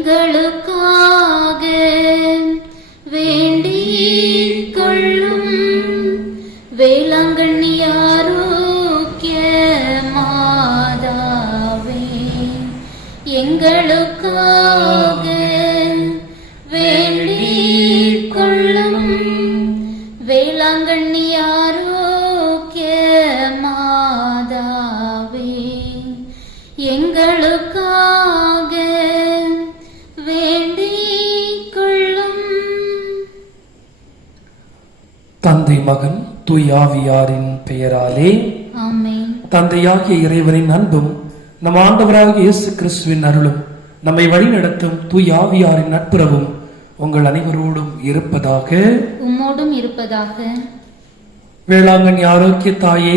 எங்களுக்காக வேண்டிக் கொள்ளும் வேளாங்கண்ணி ஆரோக்கிய மாதாவே. எங்களுக்காக வேண்டிக் கொள்ளும் வேளாங்கண்ணி ஆரோக்கிய மாதாவே. எங்களுக்காக தந்தை மகன் தூய் ஆவியாரின் பெயராலே ஆமென். தந்தையாகிய இறைவனின் அன்பும் நம் ஆண்டவராகிய இயேசு கிறிஸ்துவின் அருளும் நம்மை வழிநடத்தும் தூய் ஆவியாரின் நட்புறவும் உங்கள் அனைவரோடும் இருப்பதாக. உம்மோடும் இருப்பதாக. வேளாங்கண்ணி ஆரோக்கிய தாயே,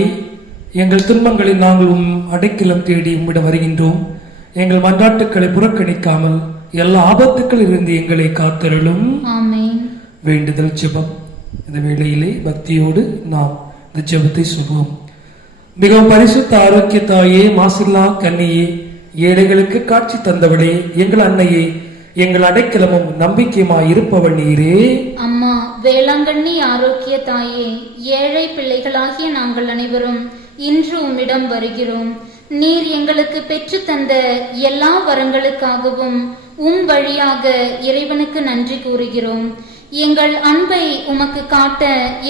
எங்கள் துன்பங்களில் நாங்கள் அடைக்கலம் தேடி உம்மிடம் வருகின்றோம். எங்கள் மன்றாட்டுக்களை புறக்கணிக்காமல் எல்லா ஆபத்துக்களில் இருந்து எங்களை காத்தருளும். ஆமென். வேண்டுதல் ஜெபம். இந்த வேளையிலே பக்தியோடு நாம் இந்த ஜெபத்தை சொல்வோம். மிகவும் பரிசுத்த ஆரோக்கிய தாயே, மாசில்லா கன்னியே, ஏழைகளுக்கு காட்சி தந்தவளே, எங்கள் அன்னையே, எங்கள் அடைக்கலமும் நம்பிக்கையுமாய் இருப்பவள் நீரே. அம்மா வேளாங்கண்ணி ஆரோக்கிய தாயே, ஏழை பிள்ளைகளாகிய நாங்கள் அனைவரும் இன்று உம்மிடம் வருகிறோம். நீர் எங்களுக்கு பெற்று தந்த எல்லா வரங்களுக்காகவும் வழியாக இறைவனுக்கு நன்றி கூறுகிறோம். எங்கள் அன்பை உமக்கு காட்ட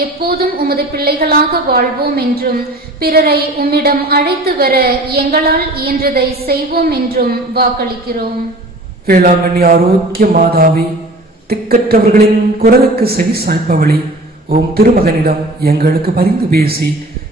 எப்போதும் உமது பிள்ளைகளாக வாழ்வோம் என்றும், பிறரை உம்மிடம் அழைத்து வர எங்களால் இயன்றதை செய்வோம் என்றும் வாக்களிக்கிறோம். வேளாங்கண்ணி ஆரோக்கிய மாதாவே, திக்கற்றவர்களின் குரலுக்கு செவி சாய்ப்பவளே, உம் திருமகனிடம் எங்களுக்கு பரிந்து பேசி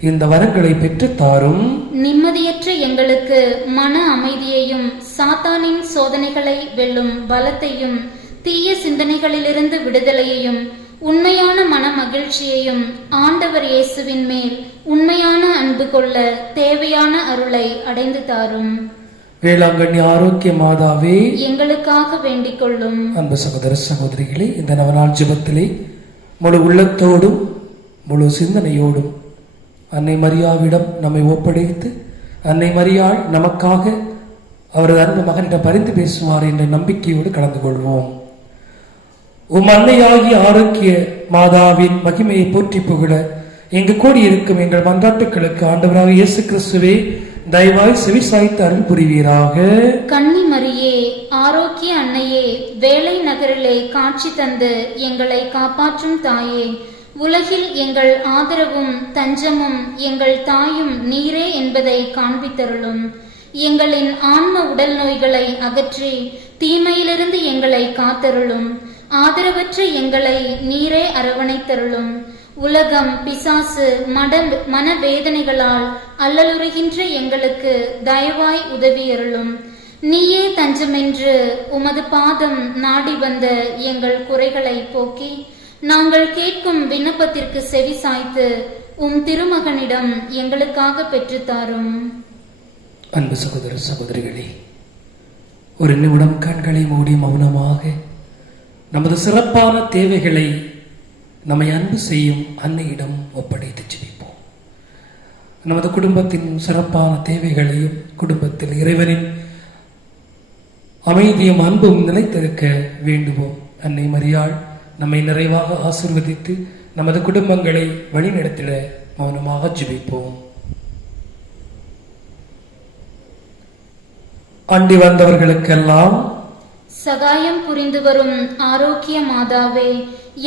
இந்த வரங்களை பெற்று தாரும். நிம்மதியற்ற எங்களுக்கு மன அமைதியையும், சாத்தானின் சோதனைகளை வெல்லும் பலத்தையும், தீய சிந்தனைகளிலிருந்து விடுதலையையும், உண்மையான மன மகிழ்ச்சியையும், ஆண்டவர் இயேசுவின் மேல் உண்மையான அன்பு கொள்ள தேவையான அருளை அடைந்து தாரும். வேளாங்கண்ணி ஆரோக்கிய மாதாவே, எங்களுக்காக வேண்டிக் கொள்ளும். அன்பு சகோதர சகோதரிகளே, இந்த நவநாள் ஜெபத்திலே முழு உள்ளத்தோடும் முழு சிந்தனையோடும் அன்னை மரியாவிடம் நம்மை ஒப்படைத்து, அன்னை மரியாள் நமக்காக அவரது அன்பு மகனிடம் பரிந்து பேசுவார் என்ற நம்பிக்கையோடு கலந்து கொள்வோம். உம் அன்னையாகிய ஆரோக்கிய மாதாவின் மகிமையை போற்றி புகழ எங்கு கூடியிருக்கும் எங்கள் மன்றாட்டுக்களுக்கு ஆண்டவராக இயேசு கிறிஸ்துவே தயவாய் செவிசாய்த்து அருள் புரிவீராக. கன்னி மரியே, ஆரோக்கிய அன்னையே, வேலை நகரிலே காட்சி தந்து எங்களை காப்பாற்றும் தாயே, உலகில் எங்கள் ஆதரவும் தஞ்சமும் எங்கள் தாயும் நீரே என்பதை காண்பித்தருளும். எங்களின் ஆன்ம உடல் நோய்களை அகற்றி தீமையிலிருந்து எங்களை காத்தருளும். ஆதரவற்ற எங்களை நீரே அரவணைத்தருளும். உலகம், பிசாசு, மனவேதனைகளால் அல்லலுறுகின்ற எங்களுக்கு தயவாய் உதவியருளும். நீயே தஞ்சமென்று உமது பாதம் நாடி வந்த எங்கள் குறைகளை போக்கி, நாங்கள் கேட்கும் விண்ணப்பத்திற்கு செவி சாய்த்து திருமகனிடம் எங்களுக்காக பெற்றுத்தாரும். அன்பு சகோதர சகோதரிகளே, ஒரு நிமிடம் கண்களை மூடி மௌனமாக நமது சிறப்பான தேவைகளை நம்மை அன்பு செய்யும் அன்னையிடம் ஒப்படைத்து ஜெபிப்போம். நமது குடும்பத்தின் சிறப்பான தேவைகளையும், குடும்பத்தில் இறைவனின் அமைதியும் அன்பும் நிலைத்திருக்க வேண்டுவோம். அன்னை மரியாள் நம்மை நிறைவாக ஆசீர்வதித்து நமது குடும்பங்களை வழிநடத்திட மௌனமாக ஜெபிப்போம். அண்டி வந்தவர்களுக்கெல்லாம் சகாயம் புரிந்து வரும் ஆரோக்கிய மாதாவே,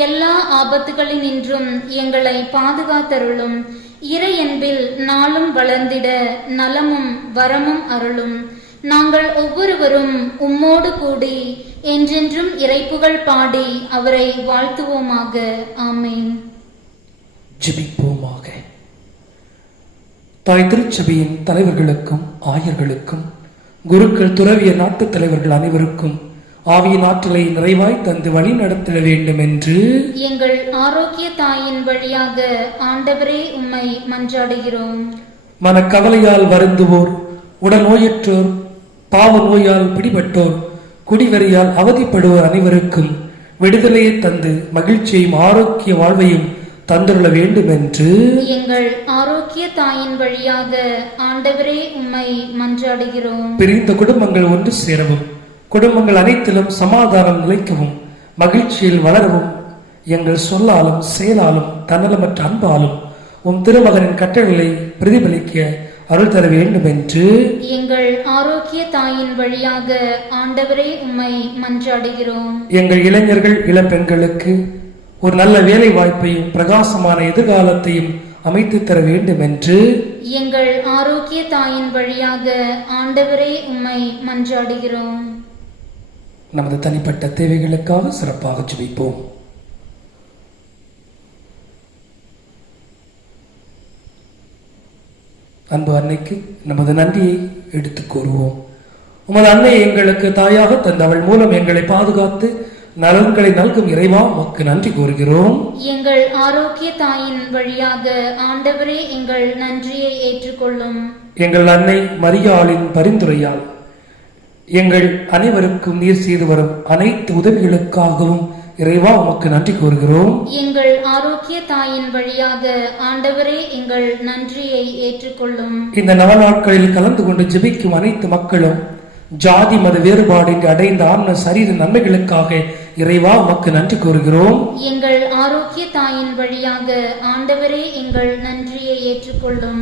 எல்லா ஆபத்துகளினின்றும் எங்களை பாதுகாத்தருளும். இறை அன்பில் நாளும் வளர்ந்திட நலமும் வரமும் அருளும். நாங்கள் ஒவ்வொருவரும் உம்மோடு கூடி என்றென்றும் இறைப்புகழ் பாடி அவரை வாழ்த்துவோமாக. ஆமேன். ஜெபிப்போமாக. தாய் திருச்சபையின் தலைவர்களுக்கும், ஆயர்களுக்கும், குருக்கள், துறவிய நாட்டு தலைவர்கள் அனைவருக்கும் ஆவியின் ஆற்றலை நிறைவாய் தந்து வழி நடத்திட வேண்டும் என்று எங்கள் ஆரோக்கிய தாயின் வழியாக ஆண்டவரே உம்மை மன்றாடுகிறோம். மனக்கவலையால் வருந்துவோர், உடல் நோயற்றோர், பாவ நோயால் பிடிபட்டோர், குடிவெறியால் அவதிப்படுவோர் அனைவருக்கும் விடுதலையை தந்து மகிழ்ச்சியையும் ஆரோக்கிய வாழ்வையும் தந்துள்ள வேண்டும் என்று எங்கள் ஆரோக்கிய தாயின் வழியாக ஆண்டவரே உம்மை மன்றாடுகிறோம். பிரிந்த குடும்பங்கள் ஒன்று சேரவும், குடும்பங்கள் அனைத்திலும் சமாதானம் நிலைக்கவும், மகிழ்ச்சியில் வளரவும் எங்கள் சொல்லாலும் செயலாலும் தன்னலமற்ற அன்பாலும் உம் திருமகனின் கட்டளைகளை பிரதிபலிக்க அருள் தர வேண்டும் என்று எங்கள் ஆரோக்கிய தாயின் வழியாக ஆண்டவரே உம்மை மன்றாடுகிறோம். எங்கள் இளைஞர்கள் இளம்பெண்களுக்கு ஒரு நல்ல வேலை வாய்ப்பையும் பிரகாசமான எதிர்காலத்தையும் அமைத்து தர வேண்டும் என்று எங்கள் ஆரோக்கிய தாயின் வழியாக ஆண்டவரே உம்மை மன்றாடுகிறோம். நமது தனிப்பட்ட தேவைகளுக்காக சிறப்பாக ஜெபிப்போம். அன்பு அன்னைக்கு நமது நன்றியை எடுத்துக் கூறுவோம். உமது அன்னை எங்களுக்கு தாயாக தந்த அவள் மூலம் எங்களை பாதுகாத்து நலன்களை நல்கும் இறைவா உமக்கு நன்றி கூறுகிறோம். எங்கள் ஆரோக்கிய தாயின் வழியாக ஆண்டவரே எங்கள் நன்றியை ஏற்றுக்கொள்ளும். எங்கள் அன்னை மரியாளின் பரிந்துரையால் எங்கள் அனைவருக்கும் நீர் செய்து வரும் அனைத்து உதவிகளுக்காகவும் இறைவா உமக்கு நன்றி கூறுகிறோம். எங்கள் ஆரோக்கிய தாயின் வழியாக ஆண்டவரே எங்கள் நன்றியை ஏற்றுக்கொள்ளும். இந்த நவநாட்களில் கலந்து கொண்டு ஜெபிக்கும் அனைத்து மக்களும் ஜாதி மத வேறுபாடின்றி அடைந்த ஆன்ம சரீர நன்மைகளுக்காக இறைவா உமக்கு நன்றி கூறுகிறோம். எங்கள் ஆரோக்கிய தாயின் வழியாக ஆண்டவரே எங்கள் நன்றியை ஏற்றுக்கொள்ளும்.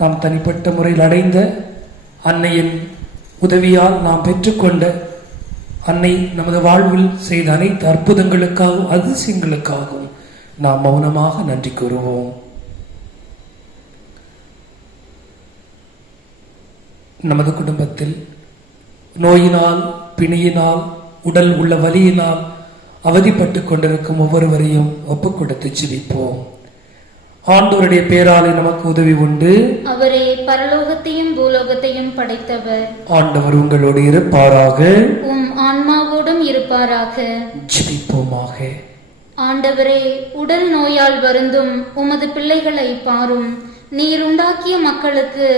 நாம் தனிப்பட்ட முறையில் அடைந்த அன்னையின் உதவியால் நாம் பெற்றுக்கொண்ட அன்னை நமது வாழ்வில் செய்த அனைத்து அற்புதங்களுக்காகவும் அதிசயங்களுக்காகவும் நாம் மௌனமாக நன்றி கூறுவோம். நமது குடும்பத்தில் நோயினால், பிணியினால், உடல் உள்ள வலியினால் அவதிப்பட்டு கொண்டிருக்கும் ஒவ்வொருவரையும் ஒப்புக் கொடுத்து ஜெபிப்போம். ஆண்டவருடைய பேராலே நமக்கு உதவி உண்டு. அவரே பரலோகத்தையும் பூலோகத்தையும் படைத்தவர். ஆண்டவர் உங்களோடு இருப்பாராக, உம் ஆன்மாவோடும் இருப்பாராக. ஜெபிப்போமாக. ஆண்டவரே, உடல் நோயால் வருந்தும் உமது பிள்ளைகளை பாரும். நீர் உண்டாக்கிய மக்களுக்கு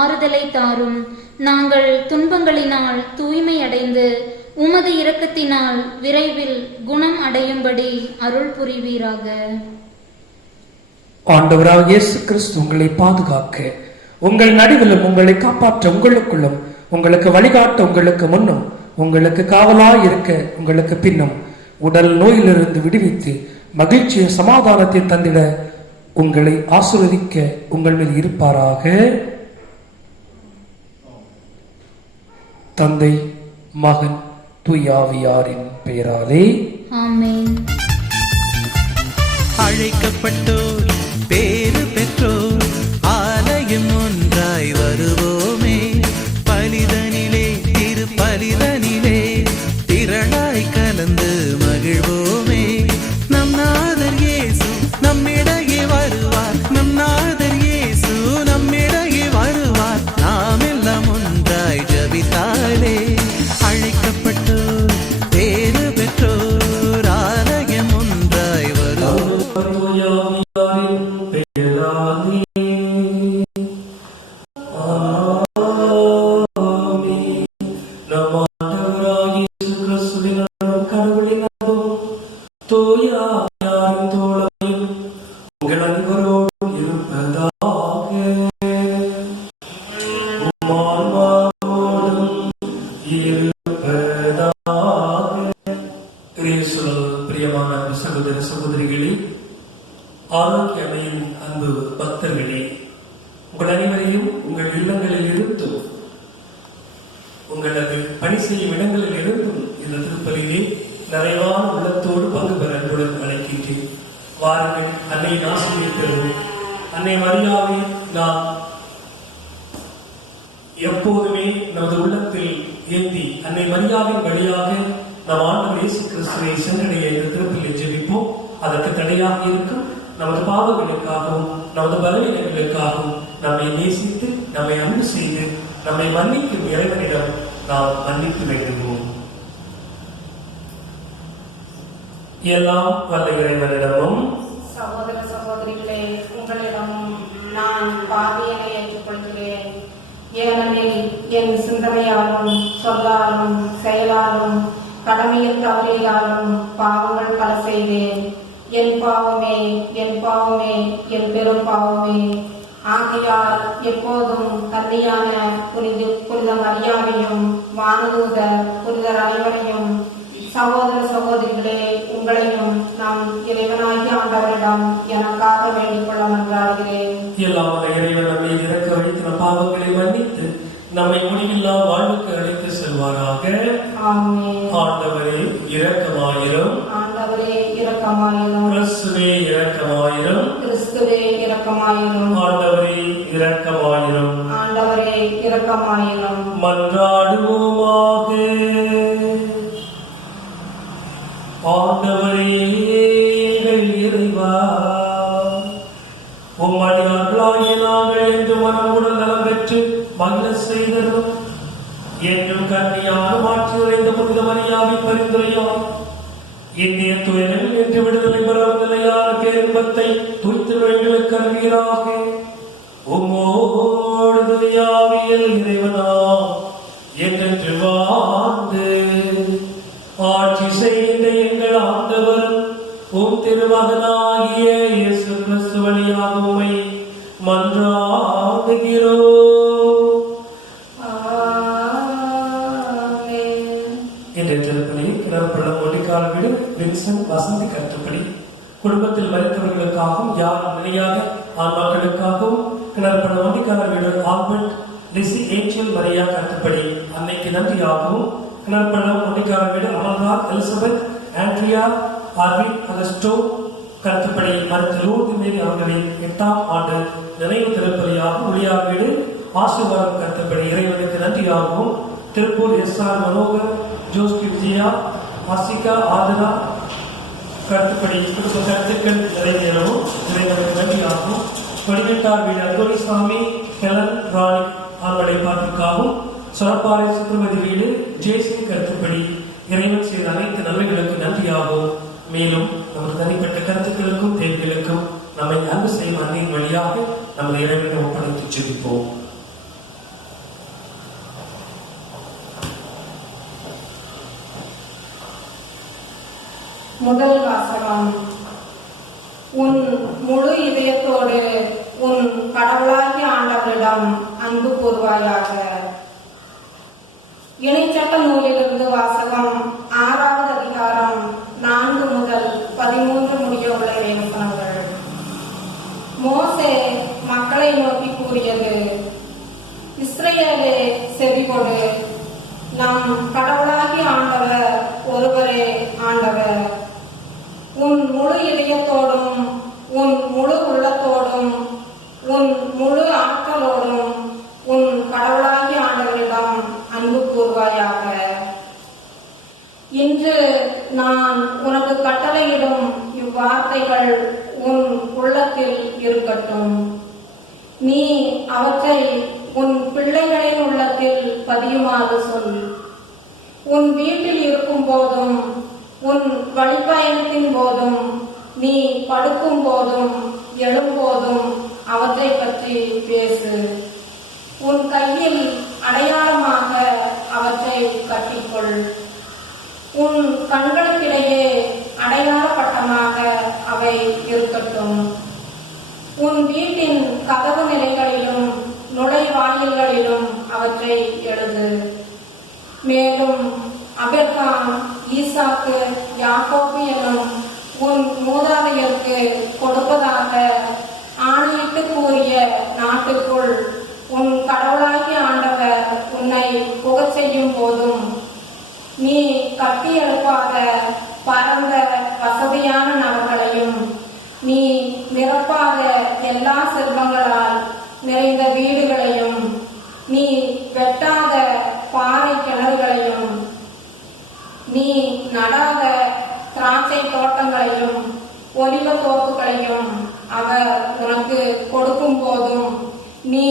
ஆறுதலை தாரும். நாங்கள் துன்பங்களினால் தூய்மை அடைந்து உமது இரக்கத்தினால் விரைவில் குணம் அடையும்படி அருள் புரிவீராக. ஆண்டவராக இயேசு கிறிஸ்து உங்களை பாதுகாக்க, உங்கள் நடுவிலும் உங்களை காப்பாற்ற உங்களுக்குள்ளும், உங்களுக்கு வழிகாட்ட உங்களுக்கு முன்னும், உங்களுக்கு காவலாய் இருக்க உங்களுக்கு பின்னும், உடல் நோயிலிருந்து விடுவித்து மகிழ்ச்சியும் சமாதானத்தை தந்திட உங்களை ஆசீர்வதிக்க உங்கள் மேல் இருப்பாராக. தந்தை, மகன், தூய ஆவியாரின் பெயராலே ஆமென். அழைக்கப்பட்டோர் பேறு பெற்றோர் ஆலயம் ஒன்றாய் வருவோமே. பலிதனிலே திரு பலிதனிலே திரளாய் கலந்து மகிழ்வோமே. நம் நாதர் இயேசு நம்மிடையே வருவார். நம் நாதர் இயேசு நம்மிடையே வருவார். நாம் எல்லாம் ஒன்றாய் ஜபித்தாலே. அழைக்கப்பட்டோர் பேறு பெற்றோர் ஆலயம் ஒன்றாய் வருவோம். பிரியமான சகோதர சகோதரிகளே, ஆரோக்கிய அன்னையின் அன்பு பக்தர்களே, உங்கள் அனைவரையும் உங்கள் இல்லங்களில் இருந்தும் உங்களது பணி செய்யும் இடங்களில் இருந்தும் இந்த திருப்பலியிலே நிறைவான உள்ளத்தோடு பங்கு பெற அன்புடன் அழைக்கின்றேன். வாருங்கள், அன்னையின் ஆசிரியை பெறுவோம். அன்னை மரியாவை நாம் எப்போதுமே நமது உள்ளத்தில் ஏந்தி அன்னை மரியாவின் வழியாக நம் ஆண்டவர் இயேசு கிறிஸ்துவை சென்றடைய இந்த திருப்பலியை ஜெபிப்போம். அதற்கு தடையாக இருக்கும் நமது பாவங்களுக்காகவும் நமது பலவீனங்களுக்காகவும் நம்மை நேசித்து நம்மை அன்பு செய்து நம்மை மன்னிக்கும் இறைவனிடம் நாம் மன்னித்து வேண்டுவோம். எல்லாம் வல்ல இறைவனிடமும் சகோதர சகோதரிகளே, உங்களிடமும் நான் பாவியனை ஏற்றுக்கொள்கிறேன். ஏனெனில் என் சிந்தனையாலும் சொல்லாலும் செயலாலும் கடமையில் தவறியாலும் பாவங்கள் பல செய்தேன். என் பாவமே, என் பாவமே, என் பெரும் பாவமே. ஆகையால் எப்போதும் கன்னியான புனித மரியாவையும் வானதூத புனிதர் அனைவரையும் சகோதர சகோதரிகளே உங்களையும் நம் இறைவனாகிய ஆண்டவரிடம் எனக்காக வேண்டிக் கொள்ள மன்றாடுகிறேன். எல்லாம் இறைவன் நம்மை இறக்க வைத்த பாவங்களை மன்னித்து நம்மை முடிவில்லா வாழ்வுக்கு அழைத்து செல்வாராக. ஆமென். ஆண்டவரே இரக்கமாயிரும். ஆண்டவரே இரக்கமாயிரும். கிறிஸ்துவே இரக்கமாயிரும். கிறிஸ்துவே இரக்கமாயிரும். ஆண்டவரே இரக்கமாயிரும். ஆண்டவரே இரக்கமாயிரும். மன்றாடுவோமாக. ஆண்டவரே எங்கள் இறைவா, உம்மடியார்களாகிய நாங்கள் என்று மனமுடன் நலம் பெற்று மகிழ செய்ததும் என்றும் கன்னியான மாற்றி உரைந்த புனித மரியாவின் பரிந்துரையால் இந்திய துயரில் என்று விடுதலை பெறும் நிலையான பேரின்பத்தை துய்த்தவர்களுக்கு அறிவீராக. உம்மோடு துணியாவியல் இறைவனா என்றென்று வாழ்ந்து ஆட்சி செய்கின்ற எங்கள் ஆண்டவர் உம் திருமகனாகிய இயேசு கிறிஸ்து வழியாக உம்மை மன்றாடுகிறோம். இன்றைய திருப்பலி கிணறுபள்ளம் ஒளிக்கால வீடு வின்சென்ட் வசந்தி கருத்துப்படி குடும்பத்தில் மரித்தவர்களுக்காகவும் யாரும் நிலையாக ஆன்மாக்களுக்காகவும் கிணறுபள்ளம் ஒளிக்கால வீடு ஆல்பர்ட் லிசி ஏஞ்சல் மரியா கருத்துப்படி அன்னைக்கு நன்றியாகவும் கிணறுபள்ளம் ஒளிக்கால வீடு அமல்ரா எலிசபெத் ஆண்ட்ரியா ஆர்வின் அகஸ்டோ கருத்துப்படி மருத்து லூர்து மேரி அவர்களின் 8ஆம் ஆண்டு நினைவு திருப்பலியாகவும் ஒளியார் வீடு ஆசீர்வாதம் கருத்துப்படி இறைவனுக்கு நன்றியாகவும் திருப்பூர் எஸ்ஆர் மனோகர் ஜோஸ்கி விஜயா ஆசிகா ஆதரா கருத்துப்படி கருத்துக்கள் நிறைவேறவும் இறைவனுக்கு நன்றியாகவும் வடிகட்டார் வீடு அந்தோணி சாமி ஹெலன் ராணி அவர்களை பார்த்துக்காகவும் சொரப்பாறை சுப்பிரமதி வீடு ஜேசின் கருத்துப்படி இறைவன் செய்த அனைத்து நன்மைகளுக்கு நன்றியாகவும் மேலும் நமது தனிப்பட்ட கருத்துக்களுக்கும் தேவைகளுக்கும் நம்மை அன்பு செய்யும் அன்னையின் வழியாக நமது இறைவனை ஒப்படைத்து ஜெபிப்போம். முதல் வாசகம். உன் முழு இதயத்தோடு உன் கடவுளாகிய ஆண்டவரிடம் அன்பு கூறுவாயாக. இணைச்சட்ட நூலிலிருந்து வாசகம். 6வது அதிகாரம் 4 முதல் 13 முடிய உள்ள இறைவசனங்கள். மோசே மக்களை நோக்கி கூறியது: இஸ்ரவேலே செவிகொடு, நம் கடவுளாகிய ஆண்டவர் ஒருவரே ஆண்டவர். உன் முழு இதயத்தோடும் உன் முழு உள்ளத்தோடும் உன் முழு ஆற்றலோடும் உன் கடவுளாகிய ஆண்டவரிடம் அன்பு கூறுவாயாக. இன்று நான் உனக்கு கட்டளையிடும் இவ்வார்த்தைகள் உன் உள்ளத்தில் இருக்கட்டும். நீ அவற்றை உன் பிள்ளைகளின் உள்ளத்தில் பதியுமாறு சொல். உன் வீட்டில் இருக்கும் போதும் உன் வழிப்பயணத்தின் போதும் நீ படுக்கும் போதும் எழும்போதும் அவற்றை பற்றி பேசு. உன் கையில் அடையாளமாக அவற்றை கட்டிக்கொள். உன் கண்களுக்கிடையே அடையாள பட்டமாக அவை இருக்கட்டும். உன் வீட்டின் கதவு நிலைகளிலும் நுழைவாயில்களிலும் அவற்றை எழுது. மேலும் அபிரகாம், ஈசாக்கு, யாக்கோபு எனும் உன் மூதாதையருக்கு கொடுப்பதாக ஆணையிட்டு கூறிய நாட்டுக்குள் உன் கடவுளாகிய ஆண்டவர் உன்னை புகச் செய்யும் போதும் நீ கட்டி எழுப்பாத பரந்த வசதியான நகர்களையும் நீ நிரப்பாத எல்லா செல்வங்களால் நிறைந்த வீடுகளையும் நீ வெட்டாத பாறை கிணறுகளையும் நீ நடாத திராட்சை தோட்டங்களையும் ஒலிவ தோப்புகளையும் அவர் உனக்கு கொடுக்கும் போதும் நீ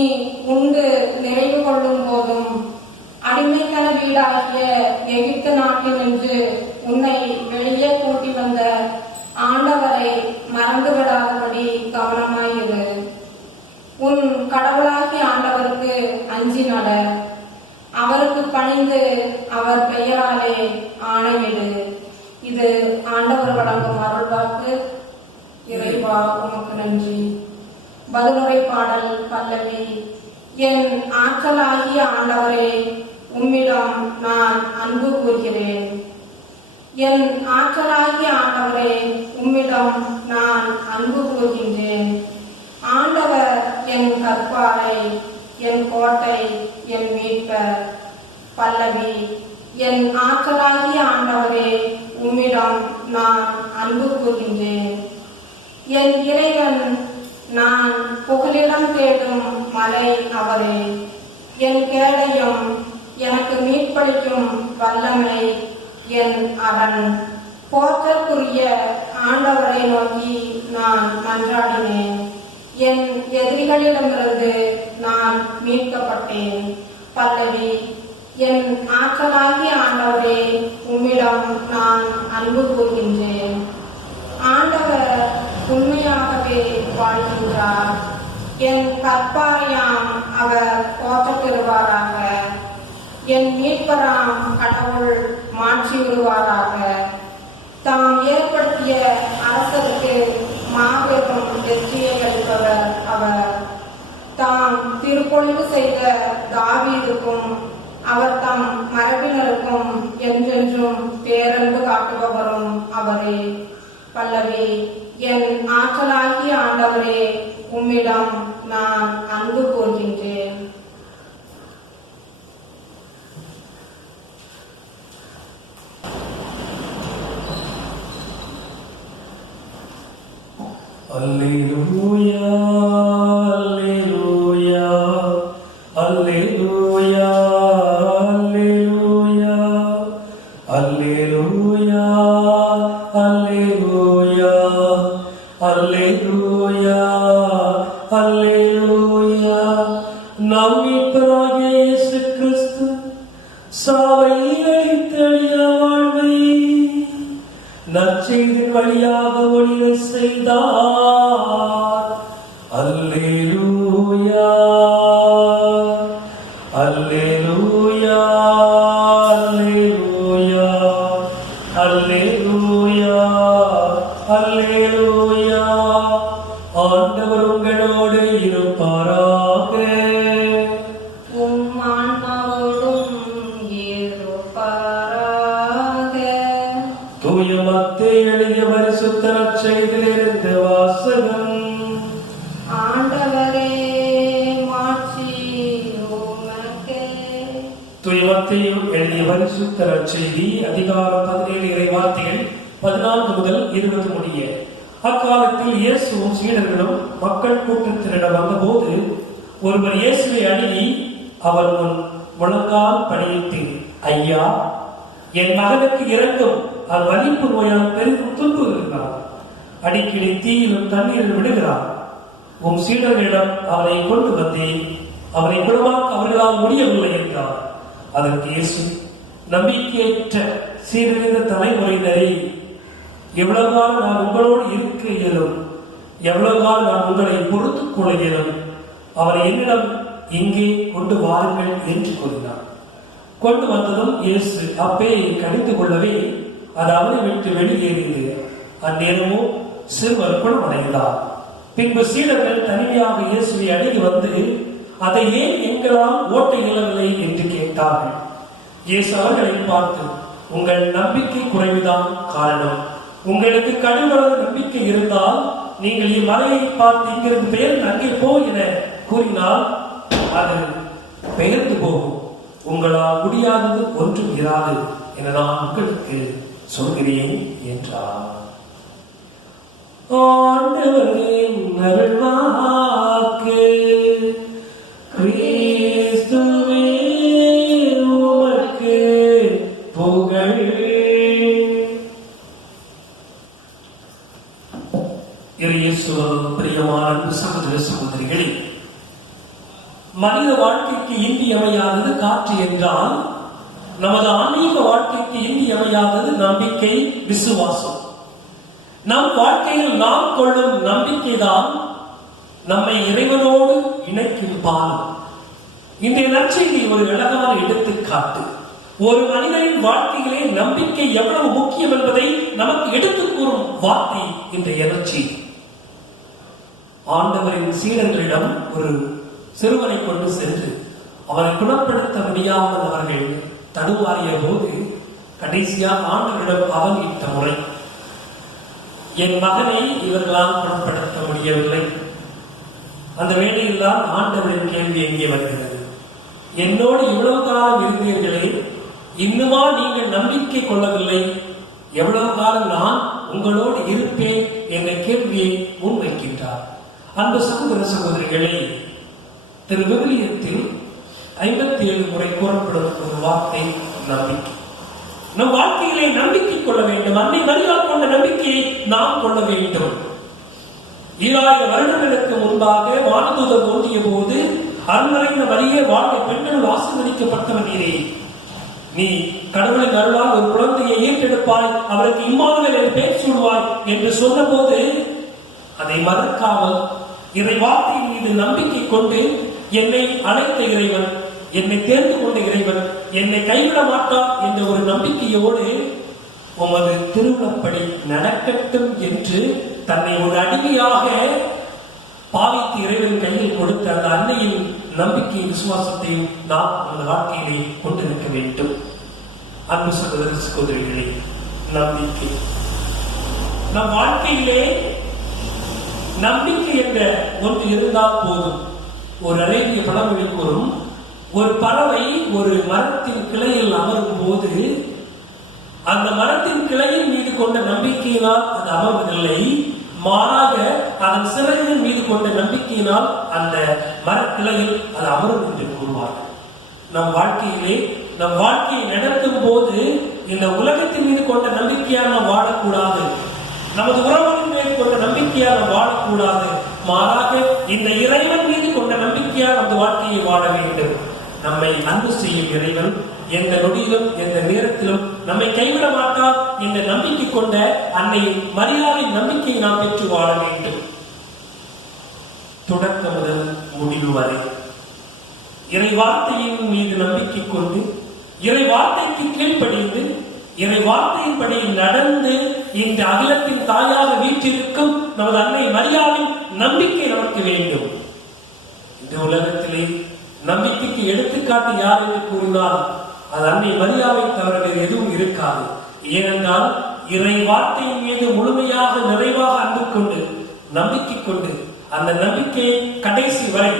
உண்டு நிறைவு கொள்ளும் போதும் அடிமைத்தன வீடாகிய எகிப்து நாட்டினின்று உன்னை வெளியே கூட்டி வந்த ஆண்டவரை மறந்துவிடாதபடி கவனமாயிரு. உன் கடவுளாகிய ஆண்டவருக்கு அஞ்சி நட. பணிந்து அவர் பெயராலே ஆணையிடு. இது ஆண்டவர் வழங்கும் அருள்வாக்கு. இறைவா உமக்கு நன்றி. பதிலுரை பாடல் பல்லவி. என் ஆற்றலாகிய ஆண்டவரே, உம்மிடம் நான் அன்பு கூறுகிறேன். என் ஆற்றலாகிய ஆண்டவரே, உம்மிடம் நான் அன்பு கூறுகின்றேன். ஆண்டவர் என் கற்பாரை, என் கோட்டை, என் மீட்பர். பல்லவி. என் ஆற்றலாகிய ஆண்டவரே, உம்மிடம் நான் அன்பு கூறுகின்றேன். என் இறைவன், நான் புகலிடம் தேடும் மலை அவரே. என் கேடையும் எனக்கு மீட்பளிக்கும் வல்லமை என் அரண். போற்றற்குரிய ஆண்டவரை நோக்கி நான் மன்றாடினேன். என் எதிரிகளிடமிருந்து நான் மீட்கப்பட்டேன். பல்லவி. என் ஆற்றலாகிய ஆண்டவரே, உம்மிடம் நான் அன்பு கூறுகின்றேன். ஆண்டவர் உண்மையாகவே வாழ்கின்றார். என் கற்பாரையாம் அவர் போற்றப் பெறுவாராக. என் மீட்பராம் கடவுள் மாற்றிவிடுவாராக. தாம் ஏற்படுத்திய அரசருக்கு மாபெரும் வெற்றியை அளிப்பவர் அவர். தாம் திருப்பொழிவு செய்த தாவீதுக்கும் அவர் தம் மரபினருக்கும் என்றென்றும் பேரன்பு காட்டுபவரும் அவரே. பல்லவி. என் ஆற்றலாகிய ஆண்டவரே, உம்மிடம் நான் அன்பு கூறுகின்றேன். அல்லேலூயா, அல்லேலூயா, அல்லேலூயா, அல்லேலூயா, அல்லேலூயா, அல்லேலூயா, அல்லேலூயா, அல்லேலூயா. நம் மீட்பராகிய இயேசு கிறிஸ்து சாவை அழித்தழிய வாழ்வை நற்செய்தின் வழியாக ஒளிர செய்தார். அல்லேலூயா, அல்லேலூயா, அல்லேலூயா, அல்லேலூயா, அல்லேலூயா. ஆண்டவர் உங்களோடு இருப்பாராக. உம் ஆன்மாவோடும் இருப்பாராக. தூய மத்தேயு எழுதிய பரிசுத்த நற்செய்தியிலிருந்து வாசகம். ஆண்டவரே, மாட்சி உமக்கே. தூய மத்தேயு எழுதிய பரிசுத்த நற்செய்தி அதிகாரம் 17 இறைவார்த்தைகள் 14 முதல் 20 முடிய. அக்காலத்தில் இயேசுவும் சீடர்களும் மக்கள் கூட்டத்தினிடம் வந்தபோது ஒருவர் இயேசுவை அணுகி அவர் முன் முழங்கால் படியிட்டு, ஐயா, என் மகனுக்கு இரங்கும், வலிப்பு நோயால் பெரிதும் துன்புறுகிறார். அடிக்கடி தீயிலும் தண்ணீரில் விடுகிறார். உம் சீடர்களிடம் அவரை கொண்டு வந்தேன், அவரை குணமாக்க அவர்களால் முடியவில்லை என்றார். அதற்கு இயேசு, நம்பிக்கையற்ற சீரழிந்த தலைமுறையினரே, எவ்வளவு காலம் நான் உங்களோடு இருக்க இயலும், எவ்வளவு காலம் நான் உங்களை பொறுத்துக் கொள்ள இயலும், அவரை என்னிடம் இங்கே கொண்டு வாருங்கள் என்று கூறினார். கொண்டு வந்ததும் இயேசு அப்பேயை கடிந்து கொள்ளவே அது அவரை விட்டு வெளியேறியது. அந்நேரமோ சிறுவர் குணமடைந்தார். பின்பு சீடர்கள் தனிமையாக இயேசுவை அணுகி வந்து, அதை ஏன் எங்களால் ஓட்ட இயலவில்லை என்று கேட்டார்கள். இயேசு அவர்களை பார்த்து, உங்கள் நம்பிக்கை குறைவுதான் காரணம். உங்களுக்கு கடுகளவு நம்பிக்கை இருந்தால் நீங்கள் இம்மலையை பார்த்து இங்கிருந்து பெயர்ந்து அங்கே போ என கூறினால் அது பெயர்ந்து போகும். உங்களால் முடியாதது ஒன்றும் இராது என நான் உங்களுக்கு சொல்கிறேன் என்றார். ஆண்டவரின் அருள்வாக்கு. கிறிஸ்துவே உமக்கு புகழ். இயேசுவில் பிரியமான சகோதர சகோதரிகளே, மனித வாழ்க்கைக்கு இன்றியமையாதது காற்று என்றால், நமது ஆன்மீக வாழ்க்கைக்கு இன்றியமையாதது நம்பிக்கை, விசுவாசம். நம் வாழ்க்கையில் நாம் கொள்ளும் நம்பிக்கைதான் நம்மை இறைவனோடு இணைக்கும் பாலம். இன்றைய நற்செய்தி ஒரு அழகான எடுத்துக்காட்டு. ஒரு மனிதனின் வாழ்க்கையிலே நம்பிக்கை எவ்வளவு முக்கியம் என்பதை நமக்கு எடுத்துக் கூறும் வார்த்தை இந்த எனர்ஜி. ஆண்டவரின் சீடர்களிடம் ஒரு சிறுவனை கொண்டு சென்று அவரை குணப்படுத்த முடியாமல் அவர்கள் தடுமாறிய போது கடைசியாக ஆண்டவரிடம் அவன் இட்ட முறை, என் மகனை இவர்களால் குணப்படுத்த முடியவில்லை. அந்த வேளையில் தான் ஆண்டவரின் கேள்வி எங்கே வருகிறது, என்னோடு இவ்வளவு காலம் இருந்தீர்களே, இன்னுமா நீங்கள் நம்பிக்கை கொள்ளவில்லை? எவ்வளவு காலம் நான் உங்களோடு இருப்பேன் என்ற கேள்வியை முன்வைக்கின்றார். அன்பு சகோதர சகோதரிகளே, திரு விவிலியத்தில் 57 முறை கூறப்படும் ஒரு வார்த்தை நம்பிக்கை. நம் வாழ்க்கையிலே நம்பிக்கை கொள்ள வேண்டும். அன்னை மரியாள் கொண்ட நம்பிக்கையை நாம் கொள்ள வேண்டும். 2000 வருடங்களுக்கு முன்பாக வானதூதர் தோன்றிய போது, அருள்நிறைந்த மரியே வாழ்க்கை பெண்கள் ஆசீர்வதிக்கப்பட்டவர் நீரே, நீ கடவுளின் அருளால் ஒரு குழந்தையை ஏற்றெடுப்பாய், அவருக்கு இம்மானுவேல் என்று பெயர் சூடுவாய் என்று சொன்ன போது அதை மறக்காமல் இறை வார்த்தையின் மீது நம்பிக்கை கொண்டு, என்னை அழைத்த இறைவன், என்னை தேர்ந்து கொண்ட இறைவன் என்னை கைவிட மாட்டார் என்ற ஒரு நம்பிக்கையோடு உமது திருவிழப்படி நடக்கட்டும் என்று தன்னை ஒரு அடிமையாக பாவித்து இறைவன் கையில் கொடுத்த அந்த அன்னையின் நம்பிக்கை விசுவாசத்தையும் நாம் அந்த வாழ்க்கையிலே கொண்டிருக்க வேண்டும். அன்பு சகோதர சகோதரிகளே, நம்பிக்கை நம் வாழ்க்கையிலே நம்பிக்கை என்ற ஒன்று இருந்தால் போதும். ஒரு அரேபிய பழமொழி கூறும், ஒரு பறவை ஒரு மரத்தின் கிளையில் அமரும் போது அந்த மரத்தின் கிளையின் மீது கொண்ட நம்பிக்கையினால் அது அமர்வதில்லை, மாறாக அதன் சிறகின் மீது கொண்ட நம்பிக்கையினால் அந்த மரக்கிளையில் அது அமரும் என்று கூறுவார்கள். நம் வாழ்க்கையிலே நம் வாழ்க்கையை நடத்தும் போது இந்த உலகத்தின் மீது கொண்ட நம்பிக்கையாக நாம் வாழக்கூடாது, நமது உறவுகளின் மீது கொண்ட நம்பிக்கையாக வாழக்கூடாது, மாறாக இந்த இறைவன் மீது கொண்ட நம்பிக்கையாக அந்த வாழ்க்கையை வாழ வேண்டும். நம்மை அன்பு செய்யும் இறைவன் எந்த நொடியிலும் எந்த நேரத்திலும் நம்மை கைவிட மாட்டார் என்ற நம்பிக்கை கொண்ட அன்னை மரியாளின் நம்பிக்கையை நாம் பெற்று வாழ வேண்டும். தொடக்கம் முதல் முடிவு வரை இறை வார்த்தையின் மீது நம்பிக்கை கொண்டு, இறை வார்த்தைக்கு கீழ்ப்படிந்து, இறை வார்த்தையின்படி நடந்து இந்த அகிலத்தின் தாயாக வீற்றிருக்கும் நமது அன்னை மரியாளின் நம்பிக்கை நமக்கு வேண்டும். இந்த உலகத்திலே நம்பிக்கைக்கு எடுத்துக்காட்டு யார் என்று கூறினால் அது அன்னை மரியாவை தவிர வேறு எதுவும் இருக்காது. ஏனென்றால் இறை வார்த்தையின் மீது முழுமையாக நிறைவாக அன்பு கொண்டு நம்பிக்கை கொண்டு அந்த நம்பிக்கையை கடைசி வரை,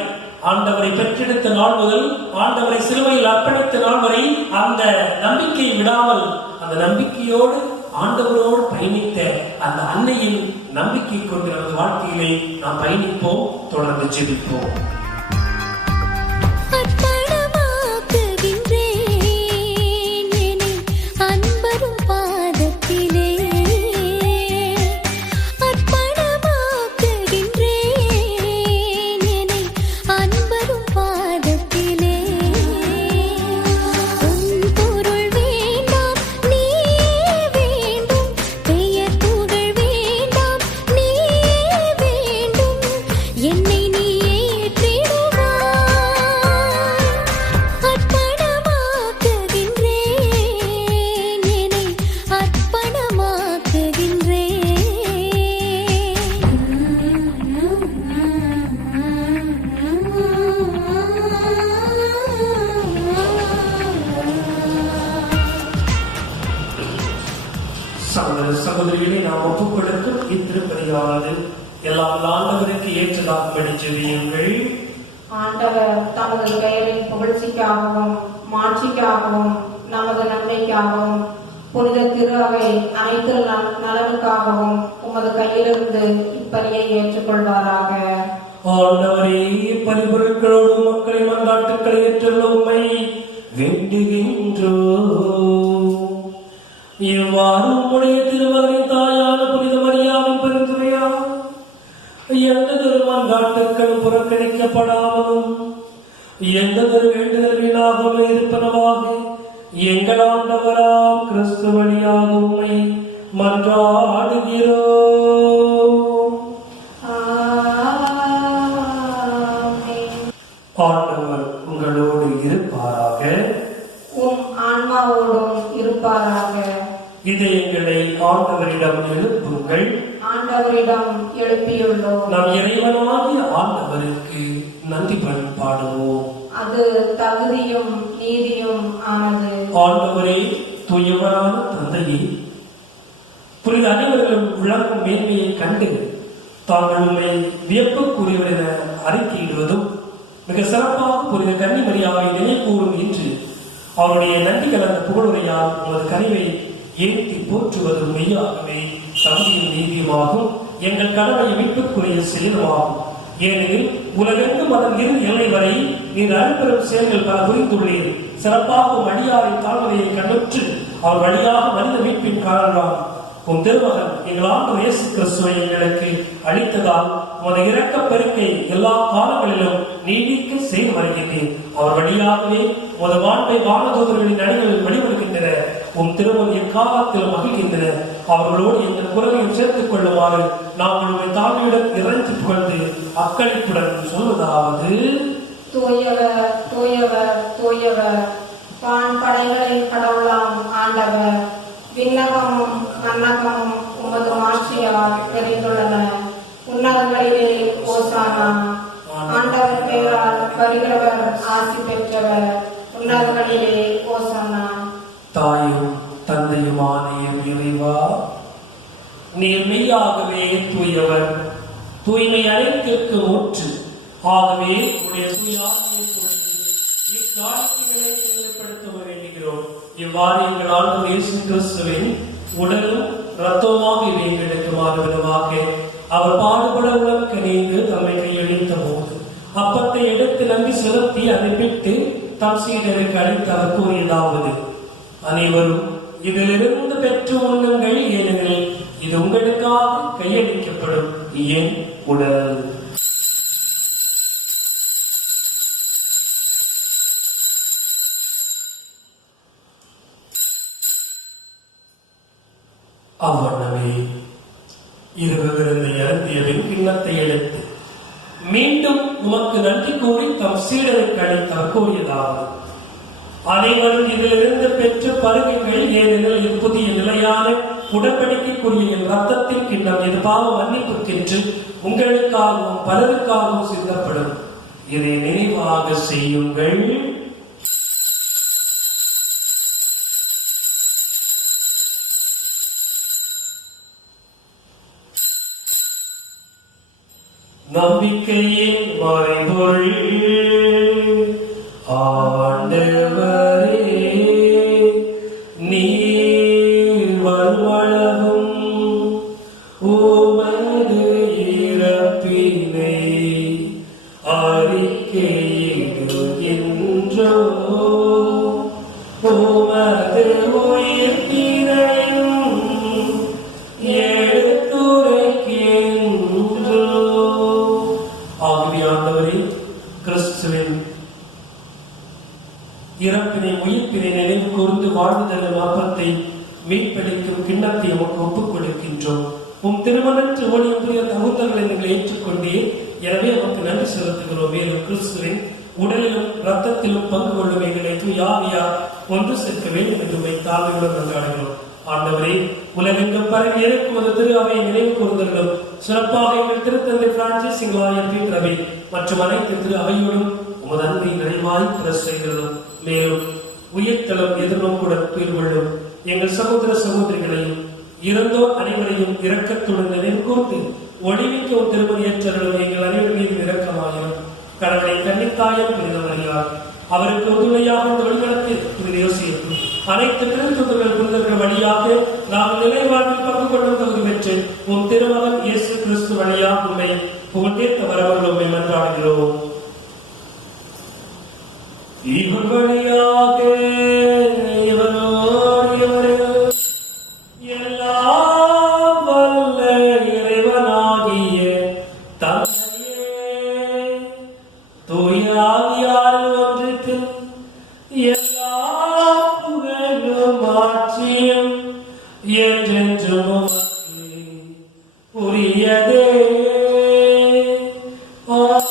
ஆண்டவரை பெற்றெடுத்த நாள் முதல் ஆண்டவரை சிலுவையில் அர்ப்பணித்த நாள் வரை அந்த நம்பிக்கையை விடாமல் அந்த நம்பிக்கையோடு ஆண்டவரோடு பயணித்த அந்த அன்னையின் நம்பிக்கை கொண்டு நமது வாழ்க்கையிலே நாம் பயணிப்போம். தொடர்ந்து ஜெபிப்போம். சகோதரிகளை நாம் ஒப்புக் கொடுக்கும் இத்திருப்பதியானது எல்லாம் ஆண்டவருக்கு ஏற்றதாகும்படி ஜெபியுங்கள். ஆண்டவர் தமது பெயரின் புகழ்ச்சிக்காகவும் மாட்சிக்காகவும் நமது நன்மைக்காகவும் புனித திரு அவை அனைத்து நலனுக்காகவும் உமது கையிலிருந்து இப்பணியை ஏற்றுக்கொள்வாராக. ஆண்டவரே, பரிபொருட்களோடு மக்களின் மன்றாட்டுக்களை ஏற்றுள்ள உம்மை வேண்டுகின்றோம். இவ்வாறு உம்முடைய திருமகனின் தாயான புனித மரியாவின் பரிந்துரையால் எந்த திருமன்றாட்டுக்கள் புறக்கணிக்கப்படாமலும் எந்த ஒரு வேண்டுதல் வீணாகவும் இருப்பனவாக எங்கள் ஆண்டவராம் கிறிஸ்து வழியாக உம்மை மன்றாடுகிறோம். ஆண்டவர் உங்களோடு இருப்பாராக. உம் ஆன்மாவோடு எழுப்புவாராக. இதயங்களை ஆண்டவரிடம் எழுப்புங்கள். ஆண்டவரிடம் எழுப்பியுள்ளோம். நம் இறைவனாகிய ஆண்டவருக்கு நன்றி பாடுவோம். அது தகுதியும் நீதியும் ஆனது. ஆண்டவரே, தூயவரான தந்தையே, புனித அனைவர்களும் விளங்கும் மேன்மையை கண்டு தாங்கள் உண்மை வியப்புக்குரியவர் என அறிக்கையிடுவதும் மிக சிறப்பாக புனித கன்னிமரியாவை நினைவுகூரும் இன்று அவருடைய நன்றி கலந்த புகழுரையால் உமது கனிவை ஏற்றி போற்றுவதும் மெய்யாகவே தகுதியும் நீதியுமாகும். எங்கள் கடமை மீட்புக்குரிய செயலுமாகும். ஏனெனில் உலகெங்கும் அதன் இரு எல்லை வரை நீர் அரும்பெரும் செயல்கள் பல புரிந்துள்ளீர். சிறப்பாக அடியாரின் தாழ்மையை கண்ணுற்று அவர் வழியாக மனித மீட்பின் காரணம் உன் திருமகன் எங்கள் ஆண்டவர் இயேசு கிறிஸ்துவை எங்களுக்கு அளித்ததால் உமது இரக்க பெருக்கை எல்லா காலங்களிலும் நீடிக்க செய்து வருகின்றேன். அவர் வழியாகவே உமது வாழ்வை வானதூதர்களின் அணிகளில் வழிபடுகின்றன. உன் திருமணம் எக்காலத்திலும் மகிழ்கின்றன. அவர்களோடு எங்கள் குரலையும் சேர்த்துக் கொள்ளுமாறு நாங்கள் உங்கள் தாழ்மையுடன் இறைந்து புகழ்ந்து அக்களிப்புடன் சொல்வதாவது: தூயவர் தூயவர் தூயவர், வான் படைகளின் கடவுளாம் ஆண்டவர். விண்ணகமும் மன்னகமும் உமது ஆட்சியால் நிறைந்துள்ளன. உன்னதங்களிலே ஓசானா. ஆண்டவர் பெயரால் வருகிறவர் ஆசி பெற்றவர். உன்னதங்களிலே ஓசானா. தாயும் தந்தையுமான இறைவா, நீர் மெய்யாகவே தூயவர், தூய்மை அனைத்திற்கு ஊற்று. ஆகவே உடைய தூயாமையை இக்காட்சிகளை செயல்படுத்த வேண்டுகிறோம். இவ்வாறு எங்கள் ஆண்டவர் இயேசு கிறிஸ்துவின் உடலும் இரத்தமாக எங்களுக்கு மாறுவதாக அவர் பாடுபட உடன் கனிந்து தம்மை கையளித்த போது அப்பத்தை எடுத்து நன்றி செலுத்தி அதை விட்டு தம் சீடருக்கு அழைத்து அவர் கூறியதாவது: அனைவரும் இதிலிருந்து பெற்று உண்ணுங்கள், ஏனெனில் இது உங்களுக்காக கையளிக்கப்படும் என் உடல். அவ்வண்ணமே இருவரிருந்து இறந்திய வெண்கிண்ணத்தை எடுத்து மீண்டும் உமக்கு நன்றி கூறி தம் சீடருக்கு அளித்தார் கூறியதாவது: அனைவரும் இதிலிருந்து பெற்று பருகுங்கள், ஏனெனில் இது புதிய நிலையான உடன்படிக்கைக்குரிய என் ரத்தத்தின் கிண்ணம். இது பாவ மன்னிப்புக்கென்று உங்களுக்காகவும் பலருக்காகவும் சிந்தப்படும். இதை நினைவாக செய்யுங்கள். நம்பிக்கையின் மறைபொருள் ஆண்டவரே, நீர் வருமளவும் உமது இறப்பினை அறிக்கையிடுகின்றோம். உமது உயிர்ப்பினையும் கிறிஸ்துவின் இறப்பினை உயிர்ப்பினை நினைவு கூர்ந்து வாழ்வுதலும் அப்பத்தை மீட்பளிக்கும் கிண்ணத்தை உமக்கு ஒப்புக் கொடுக்கின்றோம். உம் திருமணத்து ஒளியும் புதிய தகுந்தங்களை நீங்கள் ஏற்றுக்கொண்டே, எனவே உமக்கு நன்றி செலுத்துகிறோம். மேலும் கிறிஸ்துவின் உடலிலும் இரத்தத்திலும் பங்கு கொள்ளும் எங்களை தூயாவியார் ஒன்று சேர்க்க வேண்டும் என்று தாழ்மையுடன் கொண்டாடுகிறோம். ஆண்டவரே, உலகெங்கும் பரவி இருக்கும் ஒரு திரு அவையை நினைவு கூர்ந்தர்களும் சிறப்பாக எங்கள் திருத்தந்தை பிரான்சிஸ் சிங்களாயர் பீட் ரவி மற்றும் அனைத்து திரு அவையோடும் உமது அன்பை நிறைவாய் பெற செய்கிறோம். மேலும் உயிர்த்தளம் எதிர்நோக்குடன் துயில் கொள்ளும் எங்கள் சகோதர சகோதரிகளையும் இறந்தோர் அனைவரையும் இரக்கத்துடன் நினைவு கூர்ந்து ஒளிமிக்க ஒரு திருமணியற்றவர்களும் எங்கள் அனைவர் மீது இரக்கமாயிரும். கடவுளை கன்னித்தாயம் புனித மரியார், அவருக்கு உறுதுணையாக தொழில்நடத்தி புனித யோசேப்பு, அனைத்து திருத்தூதர்கள் புனிதர்கள் வழியாக நாம் நிலை வாழ்வில் பங்கு கொள்ளும் தகுதி பெற்று உன் திருமகன் இயேசு கிறிஸ்து வழியாக உண்மை புகழ்ந்தேற்ற வரவர்கள் உண்மை மன்றாடுகிறோம். இவர் வழியாக எல்லாம் வல்ல இறைவனாகிய தந்தையே, தூய ஆவியாரில் ஒன்றிற்கு எல்லா புகழும் ஆட்சியும் என்றென்றும் உமக்கு உரியதே. ஆமென்.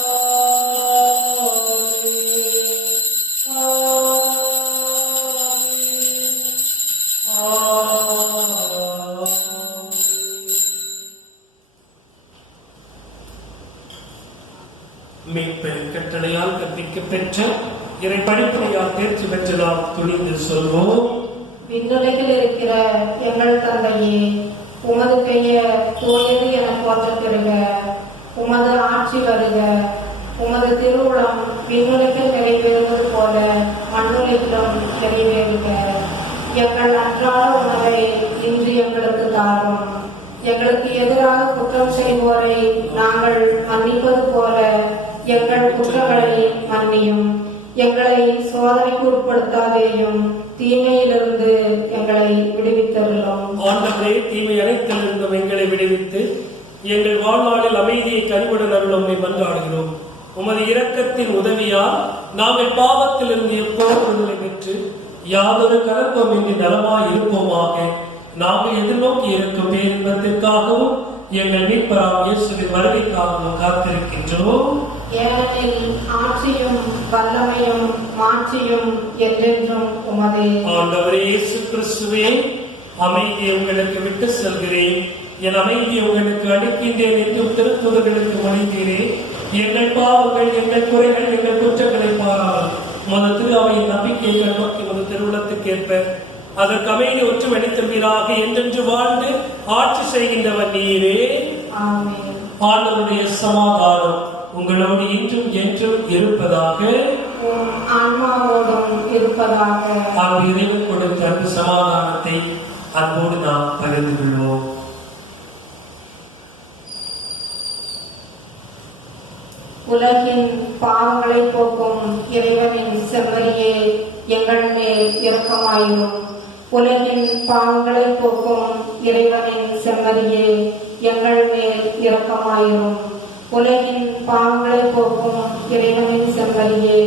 மீட்பெரும் கட்டளையால் கற்பிக்கப் பெற்ற இறை படிப்படியால் தேர்ச்சி பெற்ற நாம் துணிந்து சொல்வோம். விண்ணுலகில் இருக்கிற எங்கள் தந்தையே, உமது பெயர் தூயது என போற்றப் பெறுக. உமது ஆட்சி வருக. உமது திருவுளம் விண்ணுலகில் நிறைவேறுவது போல மண்ணுலகிலும் நிறைவேறுக. எங்கள் அன்றாட உணவை இன்று எங்களுக்கு தாரும். எங்களுக்கு எதிராக குற்றம் செய்வோரை நாங்கள் மன்னிப்பது போல எங்கள் குற்றங்களை மன்னியும். எங்களை சோதனைக்கு உட்படுத்தாதேயும், தீமையிலிருந்து எங்களை விடுவித்தருளும். ஆண்டவரே, தீமை அனைத்திலிருந்தும் எங்களை விடுவித்து எங்கள் வாழ்நாளில் அமைதியை கனிவுடன் அருளும் மன்றாடுகிறோம். உமது இரக்கத்தின் உதவியால் நாங்கள் பாவத்திலிருந்து எப்போதும் விடுதலை பெற்று யாதொரு கலப்பம் இன்றி நலமாய் இருப்போமாக. நாங்கள் எதிர்நோக்கி இருக்கும் பேரின்பத்திற்காகவும் எங்கள் மீட்பராம் இயேசுவின் வருகைக்காகவும் காத்திருக்கின்றோம். ஏனெனில் ஆட்சியும் வல்லமையும் மாட்சியும் என்றென்றும் உமதே. ஆண்டவரே இயேசு கிறிஸ்துவே, அமைதியை உங்களுக்கு விட்டு செல்கிறேன், என் அமைதியை உங்களுக்கு அளிக்கின்றேன் என்றும் திருத்துதர்களுக்கு மொழிந்தீரே. எங்கள் பாவங்கள், எங்கள் குறைகள், எங்கள் குற்றங்களை பாராமல் உமது திரு அவையின் நம்பிக்கையை நோக்கி உமது திருவுளத்துக்கு ஏற்ப அதற்கு அமைதி ஒற்றுமளித்தவீராக என்றென்று வாழ்ந்து ஆட்சி செய்கின்றவர் நீரே. ஆமென். ஆண்டவருடைய சமாதானம் உங்களோடு இன்றும் என்றும் இருப்பதாக. உம் ஆன்மாவோடும் இருப்பதாக. இறைவன் கொடுத்த அன்பு சமாதானத்தை அன்போடு நாம் பகிர்ந்து கொள்வோம். உலகின் பாவங்களை போக்கும் இறைவனின் செம்மறியே, எங்கள் மேல் இரக்கமாயிரும். உலகின் பாவங்களை போக்கும் இறைவனின் செம்மறியே, எங்கள் மேல் இரக்கமாயிரும். உலகின் பாவங்களை போக்கும் இறைவனின் செம்மறியே,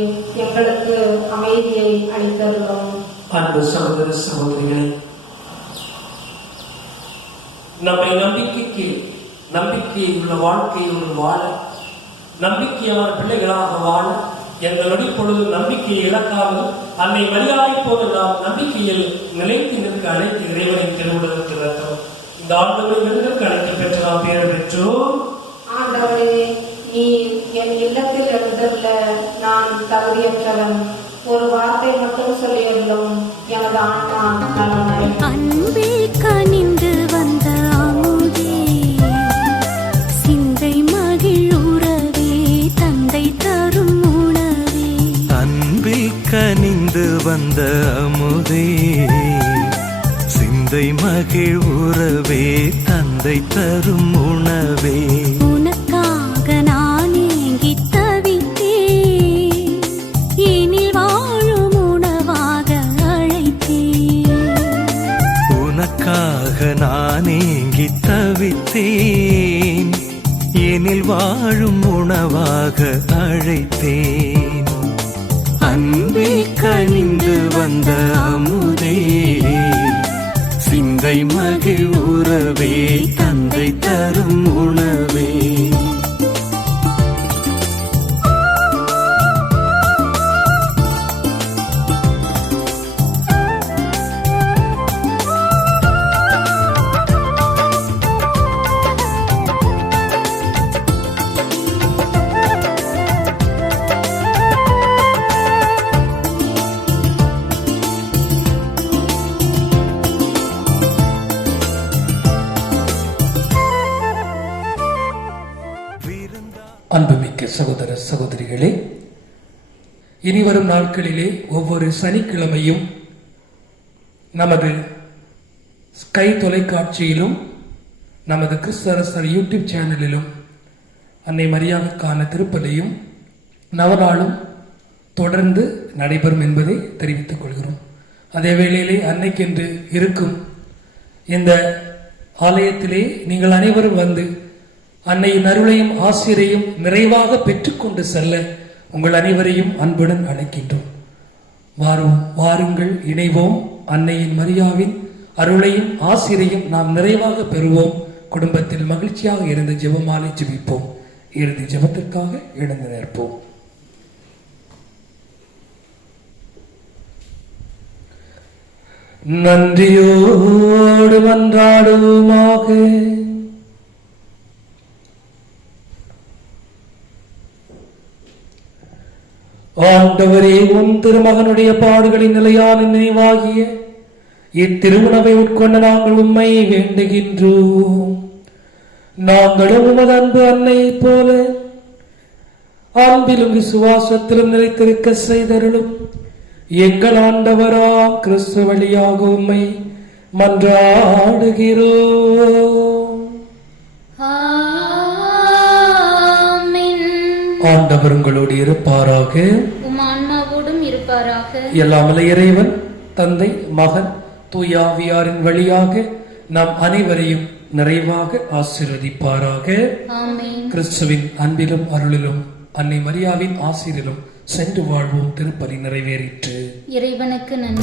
எங்களுக்கு அமைதியை அளித்தருளும். அன்பு சகோதர சகோதரிகளே, நம்மை நம்பிக்கை உள்ள வாழ்க்கையுடன் வாழ, நம்பிக்கையான பிள்ளைகளாக வாழ, எங்களுடைய பொழுது நம்பிக்கையை இழக்காமல் அன்னை மரியாதை போல நாம் நம்பிக்கையில் நிலைத்து நிற்க அழைத்து இறைவனை திருவுள்ளதற்கு இந்த ஆண்டுகளுக்கு அழைக்க பெற்று நாம் பேர பெற்றோம். ஆண்டவரே, நீர் என் இல்லத்தில் எழுந்துள்ள நான் தகுதியற்றவன். ஒரு வார்த்தை மட்டும் சொல்லியுள்ளோம், எனது ஆன்மா நலமாய். அன்பில் கனிந்து வந்த அமுதே, சிந்தை மகிழ் உறவே, தந்தை தரும் உணவே. அன்பில் கனிந்து வந்த அமுதே, சிந்தை மகிழ் உறவே, தந்தை தரும் உணவே. உனக்காக நான் ஏங்கித் தவித்தேன், எனில் வாழும் உணவாக அழைத்தேன். உனக்காக நான் ஏங்கித் தவித்தேன், எனில் வாழும் உணவாக அழைத்தேன். அன்பில் கனிந்து வந்த அமுதே, சிந்தை மகிழ் உறவே, தந்தை தரும் உணவே. அன்புமிக்க சகோதர சகோதரிகளே, இனிவரும் நாட்களிலே ஒவ்வொரு சனிக்கிழமையும் நமது ஸ்கை தொலைக்காட்சியிலும் நமது கிறிஸ்தரசர் யூடியூப் சேனலிலும் அன்னை மரியாவுக்கான திருப்பலியும் நவநாளும் தொடர்ந்து நடைபெறும் என்பதை தெரிவித்துக் கொள்கிறோம். அதே வேளையிலே அன்னைக்கென்று இருக்கும் இந்த ஆலயத்திலே நீங்கள் அனைவரும் வந்து அன்னையின் அருளையும் ஆசிரியையும் நிறைவாக பெற்றுக்கொண்டு செல்ல உங்கள் அனைவரையும் அன்புடன் அழைக்கின்றோம். வாருங்கள், இணைவோம். அன்னையின் மரியாவின் அருளையும் ஆசிரியையும் நாம் நிறைவாக பெறுவோம். குடும்பத்தில் மகிழ்ச்சியாக இருந்து ஜெபமாலை ஜெபிப்போம். இறுதி ஜெபத்திற்காக எழுந்து நிற்போம். நன்றியோடு மன்றாடுவோமாக. ஆண்டவரே, உம் திருமகனுடைய பாடுகளின் நிலையான நினைவாகிய இத்திருவுணவை உட்கொண்ட நாங்கள் உம்மை வேண்டுகின்றோம். நாங்களும் உமது அன்பு அன்னையைப் போல அன்பிலும் விசுவாசத்திலும் நிலைத்திருக்க செய்தருளும். எங்கள் ஆண்டவராம் கிறிஸ்து வழியாக உம்மை மன்றாடுகிறோம். ஆமென். ஆண்டவர் உங்களோடு இருப்பாராக. உம் ஆன்மாவோடும் இருப்பாராக. எல்லாம் வல்ல இறைவன் தந்தை, மகன், தூய ஆவியாரின் வழியாக நாம் அனைவரையும் நிறைவாக ஆசீர்வதிப்பாராக. ஆமென். கிறிஸ்துவின் அன்பிலும் அருளிலும் அன்னை மரியாவின் ஆசீரிலும் சென்று வாழ்வோம். திருப்பலி நிறைவேறிற்று. இறைவனுக்கு நன்றி.